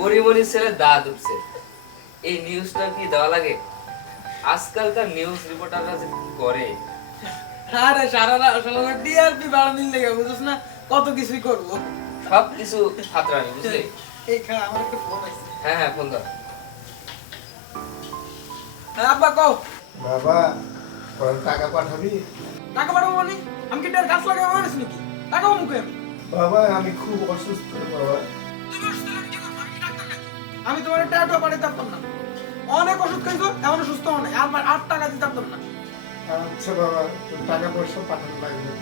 পরিমণির ছেলে দাঁত উঠছে, এই নিউজটা কি দেওয়া লাগে? আজকালকার নিউজ রিপোর্টাররা যে কি করে। আরে সারা টিআরপি বাড়ানোর লেগে বুঝছ না, কত কিছুই করবো। সব কিছু ফাতরামি, বুঝলি? এই খারাপ, আমার একটা ফোন আছে। হ্যাঁ হ্যাঁ, ফোন ধর। হ্যাঁ আব্বা কও। বাবা তোর টাকা পাঠাবি? টাকা পাঠাবো মানে? আমি কি টার গাছ লাগাবো মারিস নাকি? টাকা মুখে আমি। বাবা আমি খুব অসুস্থ বাবা। তুমি অসুস্থ হলে আমি কি করবো? আমি কি ডাক্তার নাকি? আমি তোমার টাকা পাঠাতে পারতাম না। অনেক ওষুধ খাইছো, এমন সুস্থ হও নাই। আর 8 টাকা দিতে পারতাম না। আচ্ছা বাবা তোর টাকা পয়সা পাঠানো লাগবে।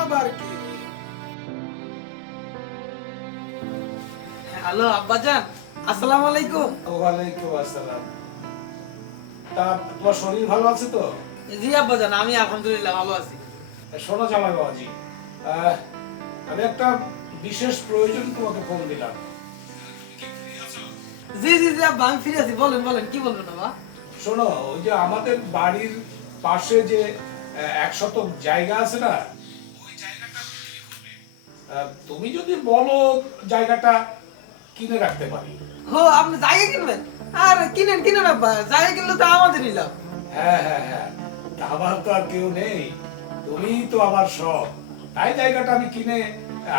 আবার কি? হ্যালো আব্বাজান, আসসালামু আলাইকুম। ওয়ালাইকুম আসসালাম। তা তোমার শরীর ভালো আছে তো? জি আব্বাজান, আমি আলহামদুলিল্লাহ ভালো আছি। শোনো জামাই বাবাজি, আমি একটা বিশেষ প্রয়োজন তোমাকে ফোন দিলাম। জি জি জি আব্বা, আমি ফিরে আছি। বলেন বলেন, কি বলবেন বাবা? শোনো, ওই যে আমাদের বাড়ির পাশে যে 1 শতক জায়গা আছে না, ওই জায়গাটা বিক্রি করবে। তুমি যদি বলো জায়গাটা কিনে রাখতে পারি। হো, আপনি জায়গা কিনবেন? আর কিনেন কিনেন আব্বা, জায়গা কিনলে তো আমাদেরই লাভ। হ্যাঁ হ্যাঁ হ্যাঁ, আমার তো আর কেউ নেই, তুমিই তো আমার সব। তাই জায়গাটা আমি কিনে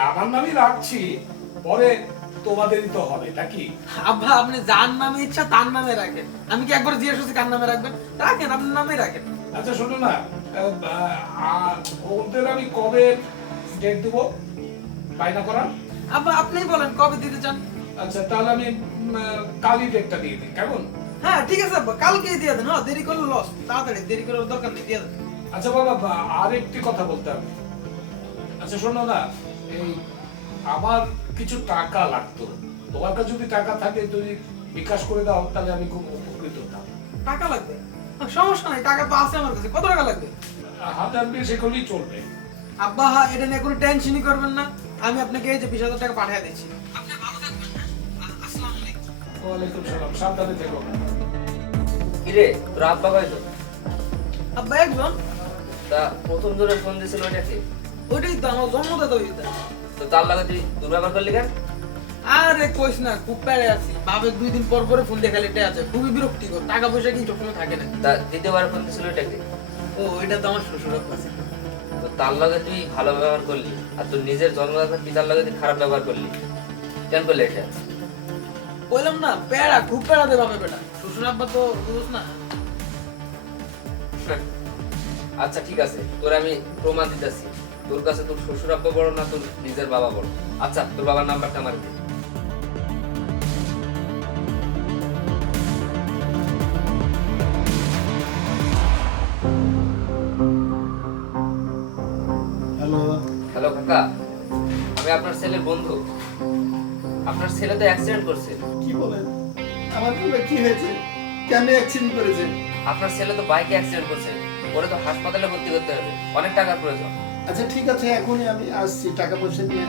আমার নামই রাখছি, পরে তোমাদেরই তো হবে নাকি? আব্বা আপনি যার নামে ইচ্ছা তার নামে রাখেন। আমি কি একবার জিজ্ঞেস করছি কার নামে রাখবেন? রাখেন, আপনার নামে রাখেন। আচ্ছা শোনো না, ওদের আমি কবে ডেট দেবো বায়না করার? আব্বা আপনিই বলেন কবে দিতে চান। আচ্ছা তাহলে আমি কালই ডেটটা দিয়ে দিই, কেমন? হ্যাঁ ঠিক আছে আব্বা, কালকেই দিয়ে দেন। হ্যাঁ, দেরি করলে লস। তাড়াতাড়ি, দেরি করার দরকার নেই, দিয়ে দেন। আচ্ছা বাবা, আর একটি কথা বলতে হবে। আচ্ছা শোনো না, এই আমার কিছু টাকা লাগতো, তোমার কাছে যদি টাকা থাকে তুমি বিকাশ করে দাও, তাহলে আমি খুব উপকৃত হতাম। টাকা লাগবে? সমস্যা নাই, টাকা তো আছে আমার কাছে। কত টাকা লাগবে? 1000 বেশি করলেই চলবে। আব্বা হ্যাঁ, এটা নিয়ে কোনো টেনশনই করবেন না। আমি আপনাকে এই যে 20,000 টাকা পাঠিয়ে দিচ্ছি। আপনি ভালো থাকবেন। হ্যাঁ, আসসালামু আলাইকুম। ওয়ালাইকুম সালাম, সাবধানে থেকো। কিরে, তোর আব্বা কয়তো? আব্বা একজন। তা প্রথম ধরে ফোন দিয়েছিল ওইটা কি? ওইটাই তো আমার জন্মদাতা ওইটা। তো তার লাগে তুই দুর্ব্যবহার করলি কেন? আরে কইস না, খুব প্যারে আছি। বাপের 2 দিন পর পরে ফোন দিয়ে খালি টেয়া আছে। খুবই বিরক্তিকর। টাকা পয়সা কি সবসময় থাকে না। তা দ্বিতীয়বার ফোন দিয়েছিল ওইটা কি? ও ওইটা তো আমার শ্বশুর আছে। তো তার লগে তুই ভালো ব্যবহার করলি, আর তোর নিজের জন্মদাতা পিতার লগে তুই খারাপ ব্যবহার করলি, কেন করলি এটা? বললাম না, প্যারা, খুব প্যারা দে বাপে বেটা। শ্বশুর আব্বা তো বুঝছ না। আচ্ছা ঠিক আছে, তোর আমি প্রমাণ দিতেছি। তোর কাছে তোর শ্বশুর আব্বা বড় না তোর নিজের বাবা বড়? আচ্ছা তোর বাবার নাম্বারটা আমার দে। হ্যালো হ্যালো কাকা, আমি আপনার ছেলের বন্ধু। আপনার ছেলে তো অ্যাক্সিডেন্ট করছে। কি বলেন? আমার বলে কি হয়েছে? কেমনে অ্যাক্সিডেন্ট করেছে? আপনার ছেলে তো বাইকে অ্যাক্সিডেন্ট করছে, ওরে তো হাসপাতালে ভর্তি করতে হবে, অনেক টাকার প্রয়োজন। আচ্ছা ঠিক আছে, এখনই আমি আসছি, টাকা পয়সা নিয়ে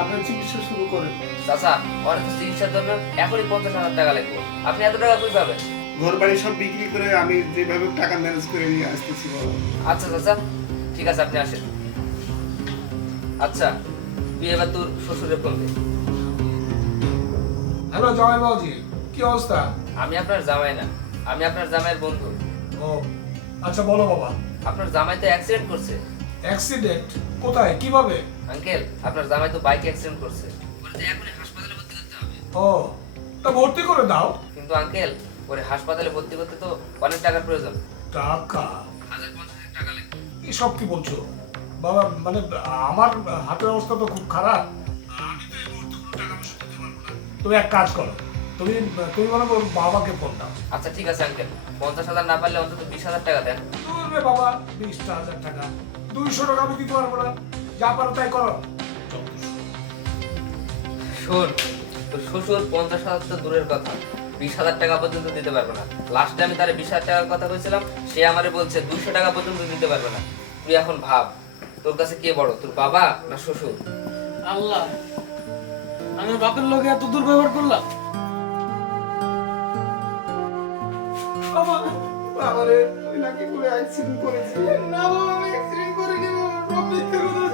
আপনার চিকিৎসা শুরু করেন। চাচা, ওরে তো চিকিৎসার জন্য এখনই 50,000 টাকা লাগবে। আপনি এত টাকা কই পাবেন? ঘর বাড়ি সব বিক্রি করে আমি যেভাবে টাকা ম্যানেজ করে নিয়ে আসতেছি বাবা। আচ্ছা চাচা, ঠিক আছে আপনি আসেন। আচ্ছা তুই এবার তোর শ্বশুরের ফোন দে। হ্যালো জামাই বাবাজি, কি অবস্থা? আমি আপনার জামাই না, আমি আপনার জামাইয়ের বন্ধু। ও আচ্ছা বলো বাবা। আপনার জামাই তো অ্যাক্সিডেন্ট করছে। অ্যাক্সিডেন্ট? কোথায়, কিভাবে? আঙ্কেল, আপনার জামাই তো বাইক অ্যাক্সিডেন্ট করছে, ওরে তো এখনই হাসপাতালে ভর্তি করতে হবে। ও তা ভর্তি করে দাও। কিন্তু আঙ্কেল, ওরে হাসপাতালে ভর্তি করতে তো অনেক টাকার প্রয়োজন। টাকা? 1,050,000 টাকা লাগবে। এসব কি বলছো বাবা? মানে আমার হাতের অবস্থা তো খুব খারাপ, আমি তো এই মুহূর্তে কোনো টাকা পয়সা দিতে পারবো না। তুমি এক কাজ করো, তুমি তুমি মনে করো বাবাকে ফোন দাও। আচ্ছা ঠিক আছে আঙ্কেল, 50,000 না পারলে অন্তত 20,000 টাকা দেন। তুমি বাবা 20,000 টাকা, 200 টাকা আমি দিতে পারবো না, যা পারো তাই করো। শোন, তোর শ্বশুর 50,000 তো দূরের কথা, 20,000 টাকা পর্যন্ত দিতে পারবে না। লাস্টে আমি তারে 20,000 টাকার কথা কইছিলাম, সে আমারে বলছে 200 টাকা পর্যন্ত দিতে পারবে না। তুই এখন ভাব, তোর কাছে কে বড়, তোর বাবা না শ্বশুর? আল্লাহ, আমি বাপের লোকে এত দুর্ব্যবহার করলাম। ও বাবা বাবারে তুই নাকি পুরো অ্যাক্সিডেন্ট করেছিস। না বাবা আমি অ্যাক্সিডেন্ট করিনি বাবা, সব মিথ্যে কথা